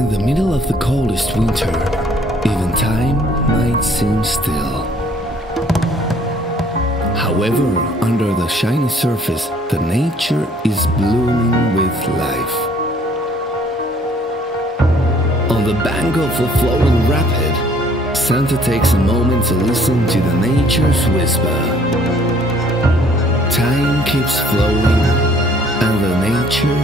In the middle of the coldest winter, even time might seem still. However, under the shiny surface, the nature is blooming with life. On the bank of a flowing rapid, Santa takes a moment to listen to the nature's whisper. Time keeps flowing, and the nature